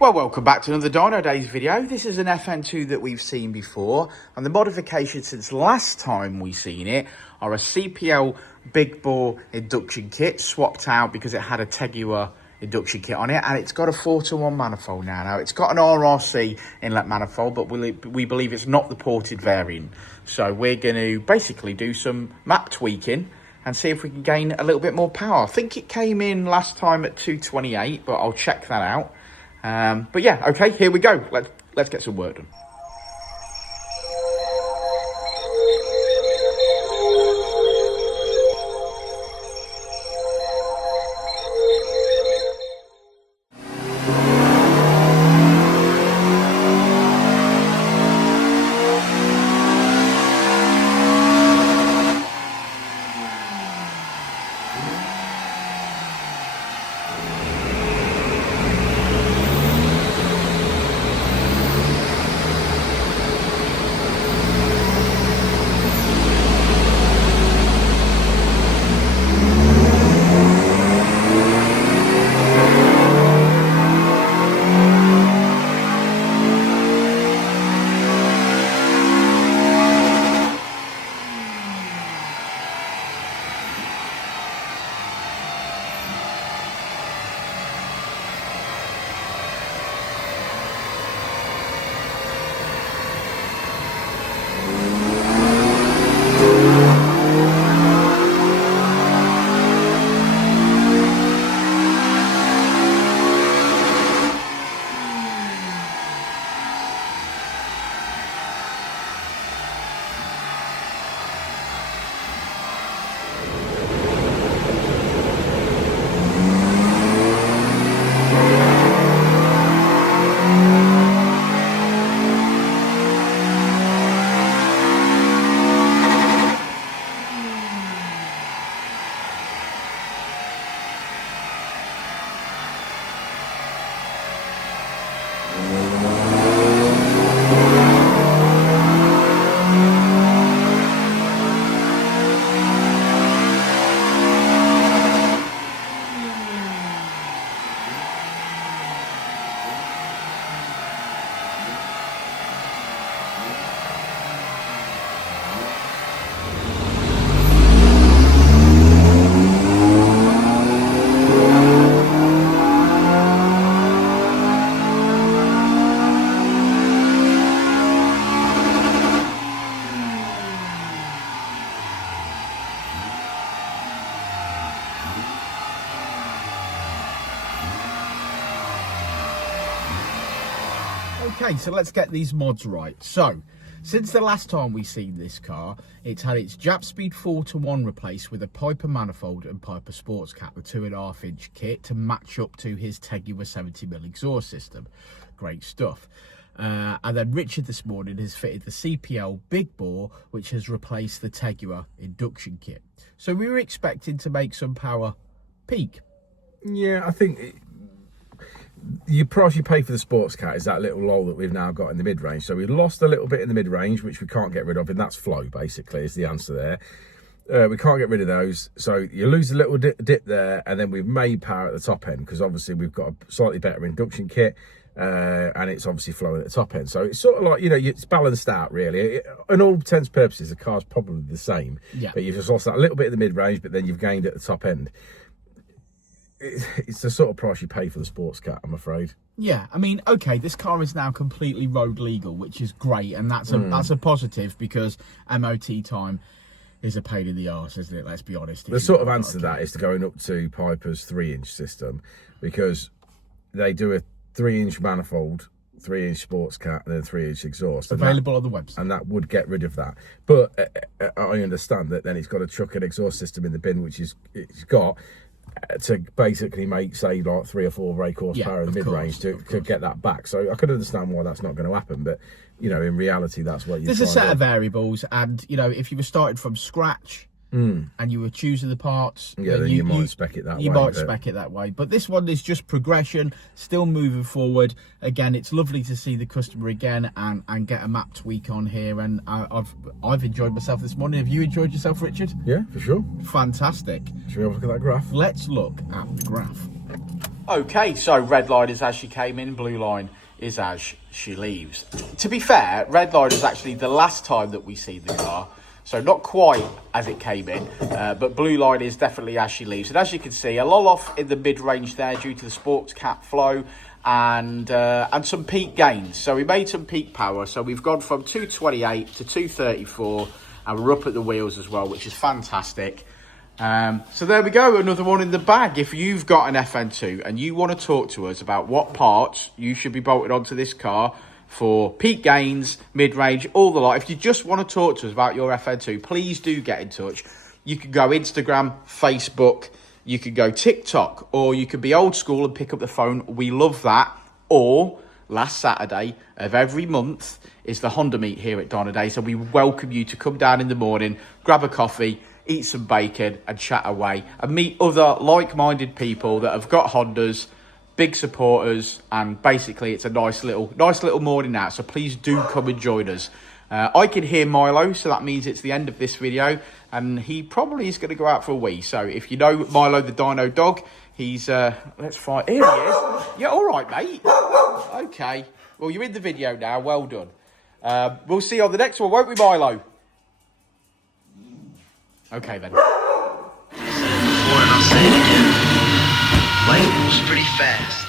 Well, welcome back to another Dynodaze video. This is an FN2 that we've seen before, and the modifications since last time we've seen it are a CPL Big bore induction kit swapped out because it had a Tegiwa induction kit on it, and it's got a 4-to-1 manifold now. Now, it's got an RRC inlet manifold, but we believe it's not the ported variant. So we're going to basically do some map tweaking and see if we can gain a little bit more power. I think it came in last time at 228, but I'll check that out. But yeah, okay, here we go. Let's get some work done. Okay, so let's get these mods right. So, since the last time we seen this car, it's had its Japspeed 4-to-1 replaced with a Piper manifold and Piper sports cat, the 2.5-inch kit to match up to his Tegiwa 70mm exhaust system. Great stuff. And then Richard this morning has fitted the CPL Big bore, which has replaced the Tegiwa induction kit. So we were expecting to make some power peak. Yeah, I think the price you pay for the sports cat is that little lull that we've now got in the mid-range. So we lost a little bit in the mid-range, which we can't get rid of, and that's flow, basically, is the answer there. We can't get rid of those. So you lose a little dip there, and then we've made power at the top end, because obviously we've got a slightly better induction kit, and it's obviously flowing at the top end. So it's sort of like, you know, it's balanced out, really. In all intents and purposes, the car's probably the same. Yeah. But you've just lost that little bit in the mid-range, but then you've gained at the top end. It's the sort of price you pay for the sports cat, I'm afraid. Yeah, I mean, okay, this car is now completely road legal, which is great, and that's a positive, because MOT time is a pain in the arse, isn't it? Let's be honest. The sort of answer to that is to going up to Piper's 3-inch system, because they do a 3-inch manifold, 3-inch sports cat, and then 3-inch exhaust. Available on the website. And that would get rid of that. But I understand that then it's got to chuck an exhaust system in the bin, which it's got, to basically make, say, like 3 or 4 brake horsepower in the mid-range to get that back. So I could understand why that's not going to happen, but you know, in reality, that's what you're There's a set of variables, and you know, if you were starting from scratch, and you were choosing the parts, then you might spec it that way. You might spec it that way. But this one is just progression, still moving forward. Again, it's lovely to see the customer again and get a map tweak on here. And I've enjoyed myself this morning. Have you enjoyed yourself, Richard? Yeah, for sure. Fantastic. Should we have a look at that graph? Let's look at the graph. Okay, so red line is as she came in, blue line is as she leaves. To be fair, red line is actually the last time that we see the car. So not quite as it came in, but blue line is definitely as she leaves. And as you can see, a lull off in the mid-range there due to the sports cat flow and some peak gains. So we made some peak power. So we've gone from 228 to 234, and we're up at the wheels as well, which is fantastic. So there we go, another one in the bag. If you've got an FN2 and you want to talk to us about what parts you should be bolted onto this car for peak gains, mid-range, all the lot. If you just want to talk to us about your FN2, please do get in touch. You can go Instagram, Facebook, you could go TikTok, or you could be old school and pick up the phone. We love that. Or last Saturday of every month is the Honda meet here at Dynodaze. So we welcome you to come down in the morning, grab a coffee, eat some bacon and chat away and meet other like-minded people that have got Hondas, big supporters, and basically it's a nice little morning out. So please do come and join us. I can hear Milo, so that means it's the end of this video, and he probably is going to go out for a wee. So if you know Milo the Dino dog, he's let's find. Here he is. Yeah, all right, mate. Okay. Well, you're in the video now. Well done. We'll see you on the next one, won't we, Milo? Okay then. I said it before and I'll say it again. Life moves pretty fast.